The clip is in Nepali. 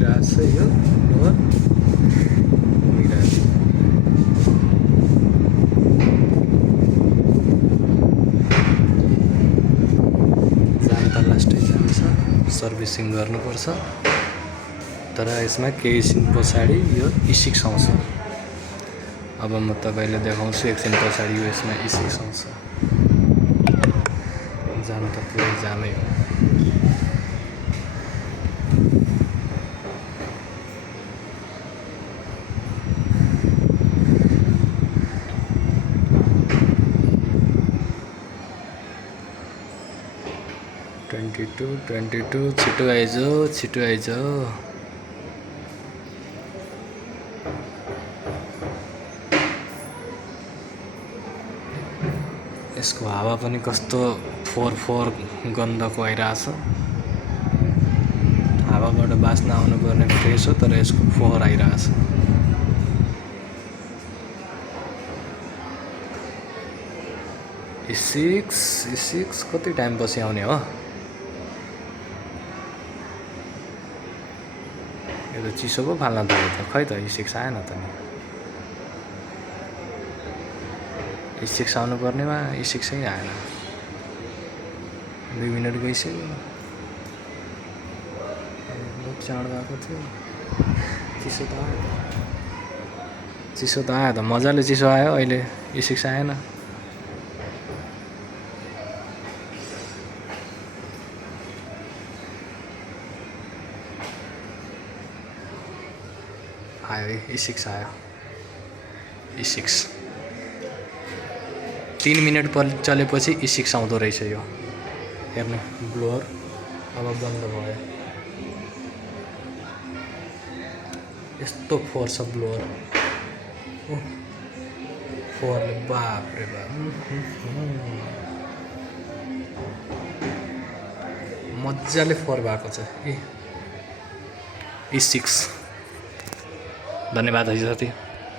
घुमिरहेछ यो ब्लोअर घुमिरहेछ। जाम त लास्टै जाम छ, सर्भिसिङ गर्नुपर्छ। तर यसमा केही एकछिन पछाडि यो E6 आउँछ। अब म तपाईँले देखाउँछु एकछिन पछाडि यो यसमा E6 आउँछ। जाम त पुरै जामै हो। ट्वेन्टी टू छिटो आइज छिटो आइज। यसको हावा पनि कस्तो फोर गन्धको आइरहेछ। हावाबाट बास्ना आउनुपर्ने फ्रेस हो, तर यसको फोहोर आइरहेछ। E6 कति टाइम पछि आउने हो? यो त चिसो पो फाल्न थाल्यो त। खै त E6 आएन त नि। E6 आउनु पर्नेमा E6 नै आएन। 2 मिनट गइसक्यो। बहुत चाँडो भएको थियो। चिसो त आयो त मजाले चिसो आयो। अहिले E6 आएन। आयो E6 आयो। E6 3 मिनट चलेपछि E6 आउँदो रहेछ यो। हेर्नु ब्लोअर अब बन्द भयो। यस्तो फोहोर छ ब्लोअर। फोहोरले बाप रे बाप मजाले फोहोर भएको छ। E6 धन्यवाद है साथी।